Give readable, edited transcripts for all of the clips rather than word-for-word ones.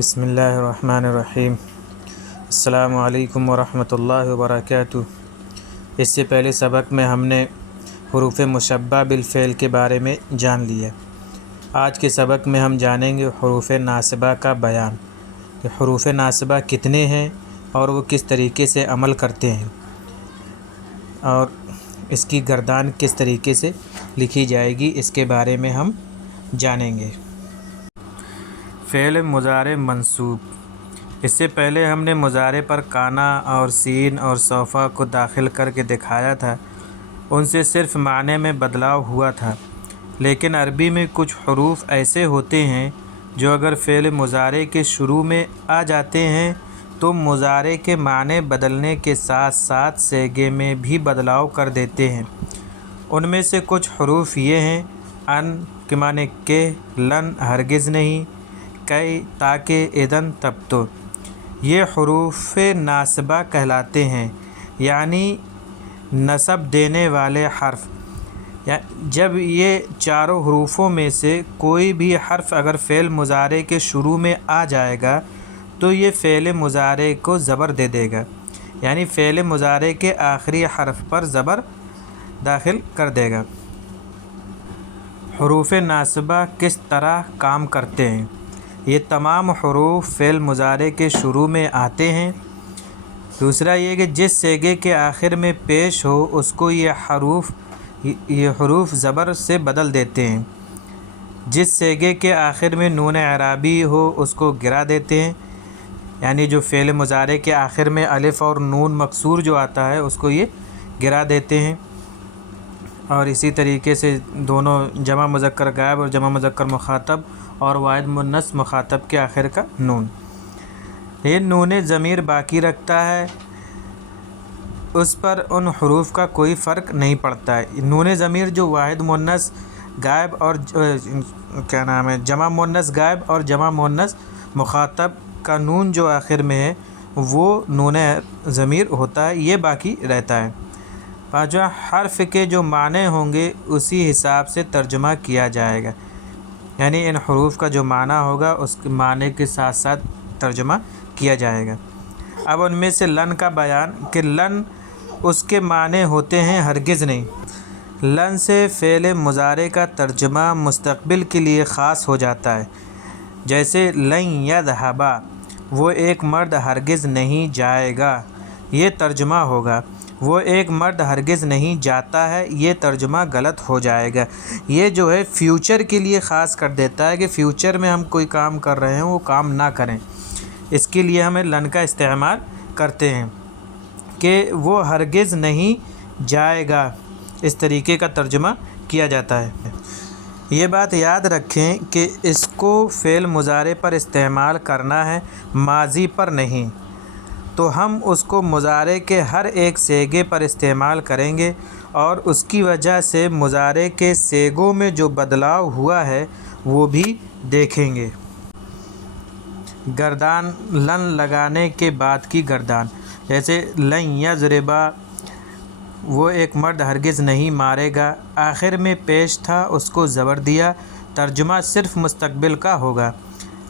بسم اللہ الرحمن الرحیم۔ السلام علیکم ورحمۃ اللہ وبرکاتہ۔ اس سے پہلے سبق میں ہم نے حروف مشبہ بالفعل کے بارے میں جان لیا۔ آج کے سبق میں ہم جانیں گے حروف ناصبہ کا بیان کہ حروف ناصبہ کتنے ہیں اور وہ کس طریقے سے عمل کرتے ہیں اور اس کی گردان کس طریقے سے لکھی جائے گی، اس کے بارے میں ہم جانیں گے۔ فعل مضارع منصوب۔ اس سے پہلے ہم نے مضارع پر کانا اور سین اور سوفا کو داخل کر کے دکھایا تھا، ان سے صرف معنی میں بدلاؤ ہوا تھا، لیکن عربی میں کچھ حروف ایسے ہوتے ہیں جو اگر فعل مضارع کے شروع میں آ جاتے ہیں تو مضارع کے معنی بدلنے کے ساتھ ساتھ صیغے میں بھی بدلاؤ کر دیتے ہیں۔ ان میں سے کچھ حروف یہ ہیں: ان کے معنی کہ، لن ہرگز نہیں، کئی تاکہ، اذن تب تو۔ یہ حروف ناصبہ کہلاتے ہیں، یعنی نصب دینے والے حرف۔ جب یہ چاروں حروفوں میں سے کوئی بھی حرف اگر فعل مضارع کے شروع میں آ جائے گا تو یہ فعل مضارع کو زبر دے دے گا، یعنی فعل مضارع کے آخری حرف پر زبر داخل کر دے گا۔ حروف ناصبہ کس طرح کام کرتے ہیں؟ یہ تمام حروف فعل مضارع کے شروع میں آتے ہیں۔ دوسرا یہ کہ جس صیغے کے آخر میں پیش ہو اس کو یہ حروف زبر سے بدل دیتے ہیں۔ جس صیغے کے آخر میں نون اعرابی ہو اس کو گرا دیتے ہیں، یعنی جو فعل مضارع کے آخر میں الف اور نون مکسور جو آتا ہے اس کو یہ گرا دیتے ہیں۔ اور اسی طریقے سے دونوں جمع مذکر غائب اور جمع مذکر مخاطب اور واحد مؤنث مخاطب کے آخر کا نون، یہ نون ضمیر باقی رکھتا ہے، اس پر ان حروف کا کوئی فرق نہیں پڑتا ہے۔ نون ضمیر جو واحد مؤنث غائب اور جمع مؤنث غائب اور جمع مؤنث مخاطب کا نون جو آخر میں ہے وہ نون ضمیر ہوتا ہے، یہ باقی رہتا ہے۔ پانچواں، حرف کے جو معنی ہوں گے اسی حساب سے ترجمہ کیا جائے گا، یعنی ان حروف کا جو معنی ہوگا اس کے معنی کے ساتھ ساتھ ترجمہ کیا جائے گا۔ اب ان میں سے لن کا بیان کہ لن اس کے معنی ہوتے ہیں ہرگز نہیں۔ لن سے فعل مضارع کا ترجمہ مستقبل کے لیے خاص ہو جاتا ہے، جیسے لن یذھبا، وہ ایک مرد ہرگز نہیں جائے گا، یہ ترجمہ ہوگا۔ وہ ایک مرد ہرگز نہیں جاتا ہے، یہ ترجمہ غلط ہو جائے گا۔ یہ جو ہے فیوچر کے لیے خاص کر دیتا ہے کہ فیوچر میں ہم کوئی کام کر رہے ہیں وہ کام نہ کریں، اس کے لیے ہمیں لن کا استعمال کرتے ہیں کہ وہ ہرگز نہیں جائے گا، اس طریقے کا ترجمہ کیا جاتا ہے۔ یہ بات یاد رکھیں کہ اس کو فعل مضارع پر استعمال کرنا ہے، ماضی پر نہیں، تو ہم اس کو مضارع کے ہر ایک صیغے پر استعمال کریں گے اور اس کی وجہ سے مضارع کے صیغوں میں جو بدلاؤ ہوا ہے وہ بھی دیکھیں گے۔ گردان، لن لگانے کے بعد کی گردان، جیسے لن یضربا، وہ ایک مرد ہرگز نہیں مارے گا، آخر میں پیش تھا اس کو زبر دیا، ترجمہ صرف مستقبل کا ہوگا۔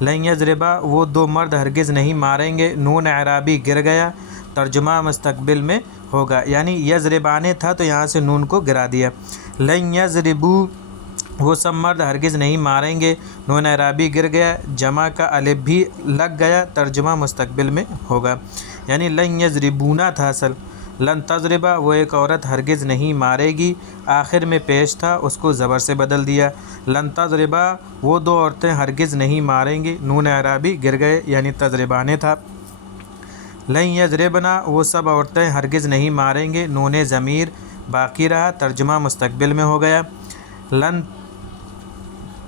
لن یضربا، وہ دو مرد ہرگز نہیں ماریں گے، نون اعرابی گر گیا، ترجمہ مستقبل میں ہوگا، یعنی یضربانے تھا تو یہاں سے نون کو گرا دیا۔ لن یضربو، وہ سب مرد ہرگز نہیں ماریں گے، نون اعرابی گر گیا، جمع کا الف بھی لگ گیا، ترجمہ مستقبل میں ہوگا، یعنی لن یضربونا تھا اصل۔ لن تضربا، وہ ایک عورت ہرگز نہیں مارے گی، آخر میں پیش تھا اس کو زبر سے بدل دیا۔ لن تضربا، وہ دو عورتیں ہرگز نہیں ماریں گی، نون اعرابی گر گئے یعنی تضربانے تھا۔ لن یضربنا، وہ سب عورتیں ہرگز نہیں ماریں گے، نون ضمیر باقی رہا، ترجمہ مستقبل میں ہو گیا۔ لن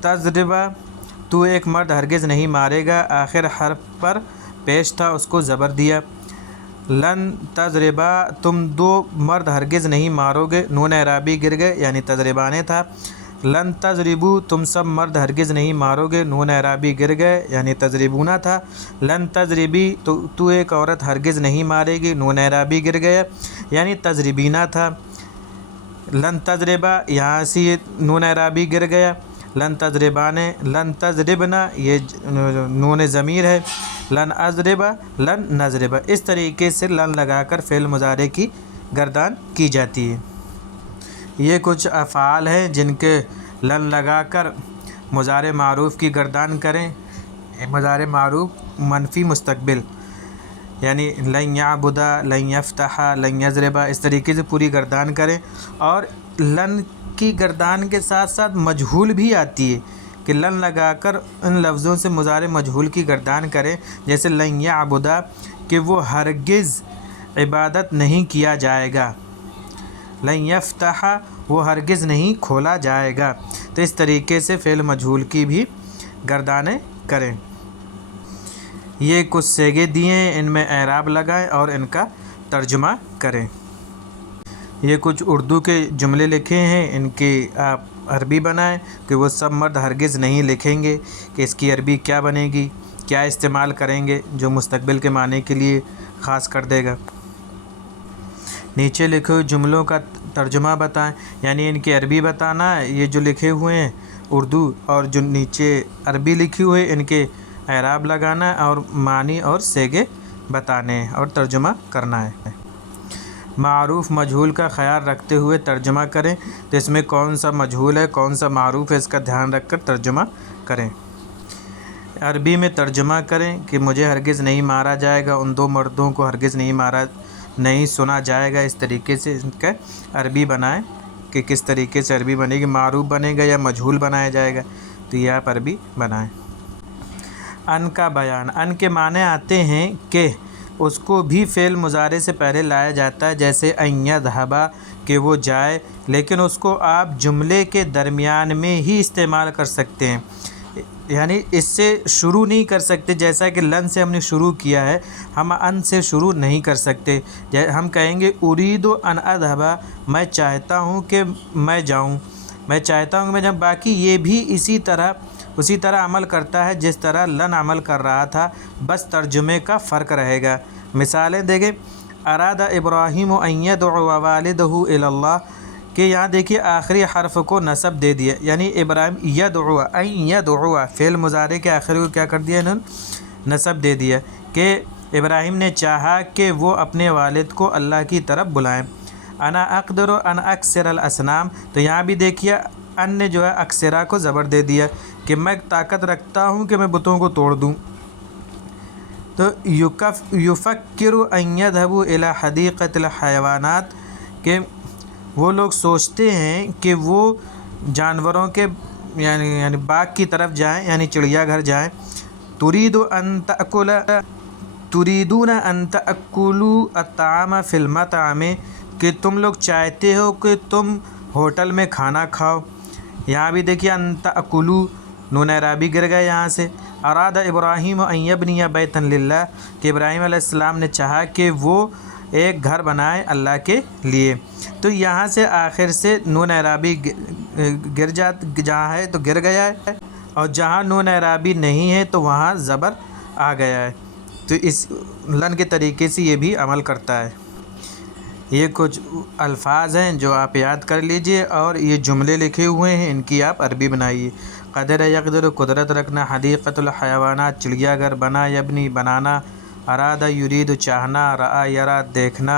تضربا، تو ایک مرد ہرگز نہیں مارے گا، آخر حرف پر پیش تھا اس کو زبر دیا۔ لن تضربا، تم دو مرد ہرگز نہیں مارو گے، نون اعرابی گر گئے یعنی تضربانے تھا۔ لن تضربو، تم سب مرد ہرگز نہیں مارو گے، نون اعرابی گر گئے یعنی تضربونا تھا۔ لن تضربی، تو ایک عورت ہرگز نہیں مارے گی، نون اعرابی گر گیا یعنی تضربینا تھا۔ لن تضربا، یہاں سے نون اعرابی گر گیا، लन तजरिबाने, लन तजरिबना ये नून ज़मीर है, लन अजरिबा, लन नजरिबा। इस तरीके से लन लगाकर फ़ेल मुज़ारे की गर्दान की जाती है। ये कुछ अफ़आल हैं जिनके लन लगाकर मुज़ारे मारूफ़ की गर्दान करें। मुज़ारे मारूफ़ मनफ़ी मुस्तक़बिल यानी लन याबुदा, लन यफ्तहा, लन यज़रिबा, इस तरीके से पूरी गर्दान करें। और लन की गर्दान के साथ साथ मजहूल भी आती है कि लन लगाकर इन लफ्ज़ों से मुज़ारे मजहूल की गर्दान करें। जैसे लन याबुदा कि वो हरगिज़ इबादत नहीं किया जाएगा, लन यफ्तहा वो हरगिज़ नहीं खोला जाएगा। तो इस तरीके से फ़ेल मजहूल की भी गर्दानें करें। ये कुछ सेगे दिए हैं, इनमें एराब लगाएं और इनका तर्जुमा करें। ये कुछ उर्दू के जुमले लिखे हैं, इनकी आप अरबी बनाएं कि वो सब मर्द हरगिज़ नहीं लिखेंगे कि इसकी अरबी क्या बनेगी, क्या इस्तेमाल करेंगे जो मुस्तक़बिल के माने के लिए ख़ास कर देगा। नीचे लिखे हुए जुमलों का तर्जुमा बताएं, यानी इनकी अरबी बताना है। ये जो लिखे हुए हैं उर्दू और जो नीचे अरबी लिखी हुई है इनके एराब लगाना है और मानी और सेगे बताने हैं और तर्जुमा करना है। मारूफ़ मजहूल का ख़याल रखते हुए तर्जुमा करें। तो इसमें कौन सा मजहूल है, कौन सा मारूफ़ है, इसका ध्यान रखकर तर्जुमा करें। अरबी में तर्जुमा करें कि मुझे हरगिज़ नहीं मारा जाएगा, उन दो मर्दों को हरगिज़ नहीं सुना जाएगा। इस तरीके से इनका अरबी बनाएं कि किस तरीके से अरबी बनेगी, मारूफ़ बनेगा या मजहूल बनाया जाएगा। तो ये आप अरबी बनाएं। अन का बयान, अन के माने आते हैं कि उसको भी फ़ेल मुज़ारे से पहले लाया जाता है। जैसे अन यज़हबा कि वो जाए, लेकिन उसको आप जुमले के दरमियान में ही इस्तेमाल कर सकते हैं, यानी इससे शुरू नहीं कर सकते। जैसा कि लन से हमने शुरू किया है, हम अन से शुरू नहीं कर सकते। हम कहेंगे उरीदु अन अज़हबा, मैं चाहता हूँ कि मैं जाऊँ, मैं चाहता हूँ कि मैं जाऊँ। बाकी ये भी उसी तरह अमल करता है जिस तरह लन अमल कर रहा था, बस तर्जुमे का फ़र्क रहेगा। मिसालें देखें, अरादा इब्राहीम अन यदअ वालिदहु इलल्लाह कि यहाँ देखिए आखिरी हर्फ को नसब दे दिया, यानी इब्राहिम यदअ फ़ेल मुज़ारे के आखिर को क्या कर दिया इन्होंने, नसब दे दिया कि इब्राहिम ने चाहा कि वो अपने वालिद को अल्लाह की तरफ बुलाएं। अना अक़दरु अन अक्सिरल असनाम, तो यहाँ भी देखिए अन ने जो है अक्सरा को ज़बर दे दिया कि मैं ताकत रखता हूँ कि मैं बुतों को तोड़ दूँ। तो युफ़क्किरु अन यज़हबू इला हदीक़तिल हयवानात कि वो लोग सोचते हैं कि वो जानवरों के यानी बाग की तरफ जाएं, यानी चिड़ियाघर जाएं। तुरीदून अन तअकुलू अत्ताम फ़िल मत्अम कि तुम लोग चाहते हो कि तुम होटल में खाना खाओ। यहाँ भी देखिए अन तअकुलू नून अराबी गिर गए यहाँ से। अरादा इब्राहीम अन यब्निया बैतन लिल्लाह कि इब्राहीम अलैहिस्सलाम ने चाहा कि वो एक घर बनाए अल्लाह के लिए। तो यहाँ से आखिर से नून अराबी जहाँ है तो गिर गया है, और जहाँ नून अराबी नहीं है तो वहाँ ज़बर आ गया है। तो इस लन के तरीके से ये भी अमल करता है। ये कुछ अल्फाज हैं जो आप याद कर लीजिए, और ये जुमले लिखे हुए हैं, इनकी आप अरबी बनाइए। क़दर यक़दिर कुदरत रखना, हदीक़तुल हयवानात चिड़ियाघर, बना यबनी बनाना, अरादा युरीद चाहना, रआ यरा देखना,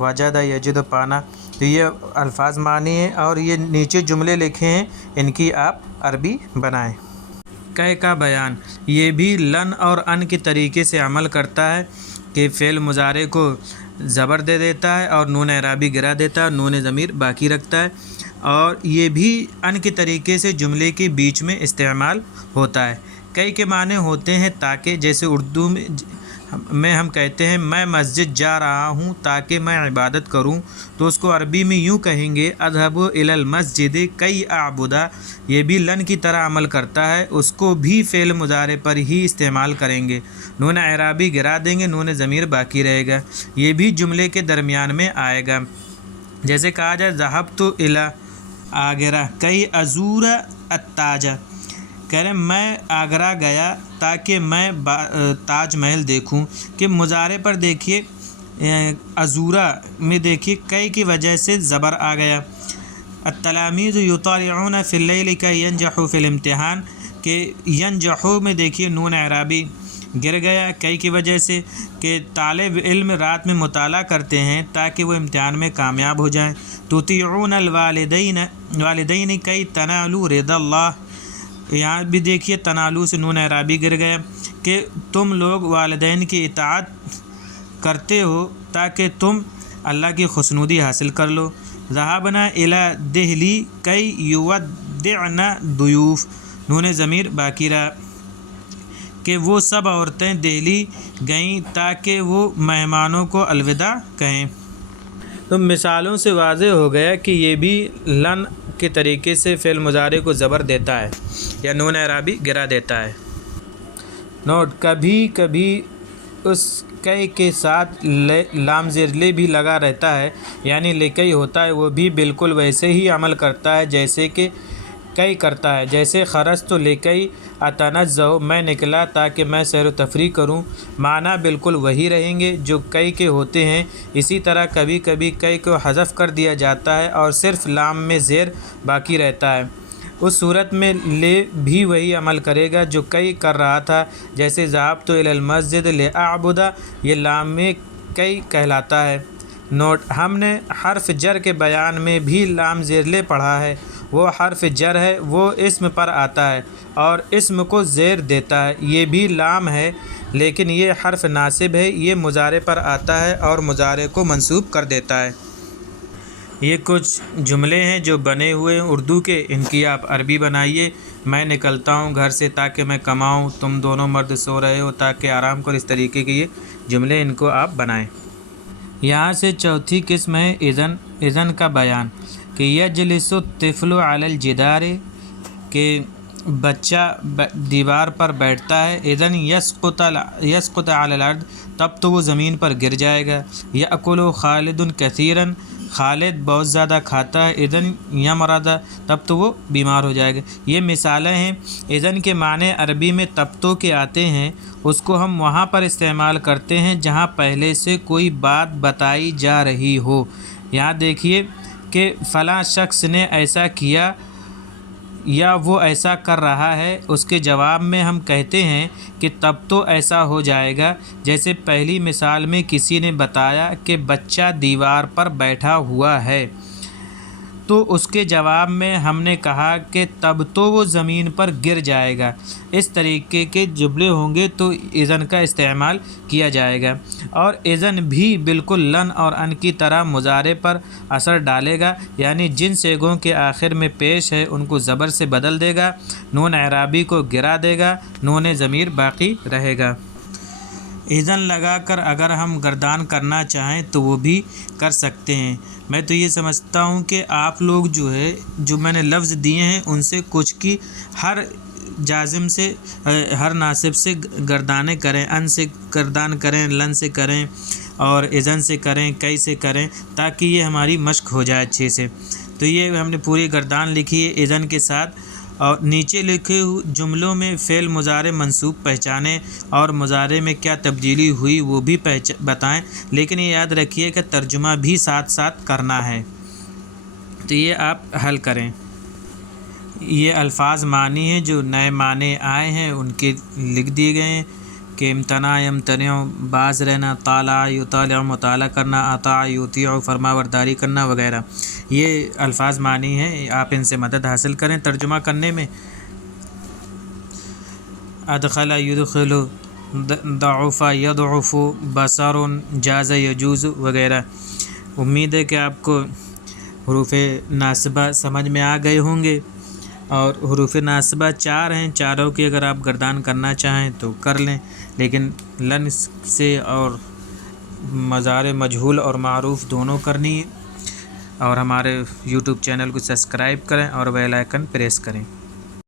वजद यजिद पाना। तो ये अल्फाज मानी है, और ये नीचे जुमले लिखे हैं, इनकी आप अरबी बनाएं। कै का बयान, ये भी लन और अन के तरीके से अमल करता है कि फ़ेल मुज़ारे को ज़बर दे देता है और नून अराबी गिरा देता है, नून ज़मीर बाकी रखता है। और ये भी अन के तरीके से जुमले के बीच में इस्तेमाल होता है। कई के माने होते हैं ताकि, जैसे उर्दू में हम कहते हैं मैं मस्जिद जा रहा हूँ ताकि मैं इबादत करूँ, तो उसको अरबी में यूँ कहेंगे अज़हबु इलल मस्जिद कई आबुदा। ये भी लन की तरह अमल करता है, उसको भी फ़ेल मुज़ारे पर ही इस्तेमाल करेंगे, नून अराबी गिरा देंगे, नून ज़मीर बाकी रहेगा। ये भी जुमले के दरमियान में आएगा। जैसे कहा जाए ज़हबतु इला आगरा कई अज़ूरा अत्ताजा, कह रहे मैं आगरा गया ताकि मैं ताज महल देखूं। कि मुज़ारे पर देखिए अज़ूरा में देखिए कई की वजह से ज़बर आ गया। अत्तलामीज़ युतालिऊन फ़िल लैल का यंजहू फ़िल इम्तिहान के यंजहू में देखिए नून एराबी गिर गया कई की वजह से कि तालिब इल्म रात में मुताला करते हैं ताकि वो इम्तिहान में कामयाब हो जाएं। तुतीऊन वालिदैन कई तनालू रिदल्लाह, यहाँ भी देखिए तनालू से नून एराबी गिर गया कि तुम लोग वालिदैन की इताअत करते हो ताकि तुम अल्लाह की खुशनुदी हासिल कर लो। ज़हाबना इला दहली कई युवद्दिअना दुयूफ़, नून ज़मीर बाकी रहा कि वो सब औरतें दिल्ली गईं ताकि वो मेहमानों को अलविदा कहें। तो मिसालों से वाज़े हो गया कि ये भी लन के तरीके से फ़िल मुज़ारे को ज़बर देता है या नून एराबी गिरा देता है। नोट, कभी कभी उस कई के साथ लाम ज़िरले भी लगा रहता है, यानी लेकई होता है, वो भी बिल्कुल वैसे ही अमल करता है जैसे कि कई करता है। जैसे खरज तो लेकई अतनज़्ज़अ, मैं निकला ताकि मैं सैर व तफरी करूँ, माना बिल्कुल वही रहेंगे जो कई के होते हैं। इसी तरह कभी कभी कई को हज़फ कर दिया जाता है और सिर्फ लाम में ज़ेर बाकी रहता है, उस सूरत में ले भी वही अमल करेगा जो कई कर रहा था। जैसे ज़हाबतु इलल मस्जिद लिअअबुदा, ये लाम में कई कहलाता है। नोट, हमने हर्फ जर के बयान में भी लाम ज़ेरले पढ़ा है। वो हर्फ जर है, वो इस्म पर आता है और इस्म को ज़ेर देता है। ये भी लाम है लेकिन ये हर्फ नासिब है, ये मुज़ारे पर आता है और मुज़ारे को मंसूब कर देता है। ये कुछ जुमले हैं जो बने हुए हैं उर्दू के, इनकी आप अरबी बनाइए। मैं निकलता हूँ घर से ताकि मैं कमाऊँ, तुम दोनों मर्द सो रहे हो ताकि आराम करो, इस तरीके के ये जुमले, इनको आप बनाएं। यहाँ से चौथी किस्म है इज़न का बयान कि यजलिसु तिफ़्लु अलल जिदार, के बच्चा दीवार पर बैठता है। इज़न यस्क़ुत अलल अर्द, तब तो वो ज़मीन पर गिर जाएगा। यअकुलु खालिदुन कसीरन, खालिद बहुत ज़्यादा खाता है। इज़न यमरदा, तब तो वो बीमार हो जाएगा। ये मिसालें हैं। इज़न के माने अरबी में तब तो के आते हैं, उसको हम वहाँ पर इस्तेमाल करते हैं जहाँ पहले से कोई बात बताई जा रही हो। यहाँ देखिए कि फ़लाँ शख्स ने ऐसा किया या वो ऐसा कर रहा है, उसके जवाब में हम कहते हैं कि तब तो ऐसा हो जाएगा। जैसे पहली मिसाल में किसी ने बताया कि बच्चा दीवार पर बैठा हुआ है, तो उसके जवाब में हमने कहा कि तब तो वो ज़मीन पर गिर जाएगा। इस तरीके के जुमले होंगे तो इज़न का इस्तेमाल किया जाएगा। और इज़न भी बिल्कुल लन और अन की तरह मुज़ारे पर असर डालेगा, यानी जिन सेगों के आखिर में पेश है उनको ज़बर से बदल देगा, नून एराबी को गिरा देगा, नून ज़मीर बाकी रहेगा। इज़न लगाकर अगर हम गर्दान करना चाहें तो वो भी कर सकते हैं। मैं तो ये समझता हूँ कि आप लोग जो मैंने लफ्ज़ दिए हैं उनसे कुछ की हर जाजिम से हर नासिब से गर्दाने करें, अन से गर्दान करें, लन से करें और इज़न से करें, कई से करें, ताकि ये हमारी मश्क हो जाए अच्छे से। तो ये हमने पूरी गर्दान लिखी है इज़न के साथ। और नीचे लिखे जुमलों में फ़ेल मुज़ारे मंसूब पहचानें और मुज़ारे में क्या तब्दीली हुई वो भी बताएं, लेकिन ये याद रखिए कि तर्जुमा भी साथ साथ करना है। तो ये आप हल करें। ये अल्फाज मानी हैं जो नए माने आए हैं उनके लिख दिए गए हैं कि इम्तना यमतनिउ, बाज़ रहना, ताला युतालिउ मुताला करना, अता युतिउ फरमाबरदारी करना वगैरह। ये अल्फाज मानी हैं, आप इनसे मदद हासिल करें तर्जुमा करने में। अदखला युदखिलु, दअफ़ा यदअफ़ु, बसरुन, जाज़ा यजूज़ वगैरह। उम्मीद है कि आपको हुरूफ़े नासिबा समझ में आ गए होंगे। और हुरूफ़ नासिबा 4 हैं, चारों की अगर आप गर्दान करना चाहें तो कर लें, लेकिन लन से और मज़ारे मजहूल और मारूफ़ दोनों करनी है। और हमारे यूट्यूब चैनल को सब्सक्राइब करें और बेल आइकन प्रेस करें।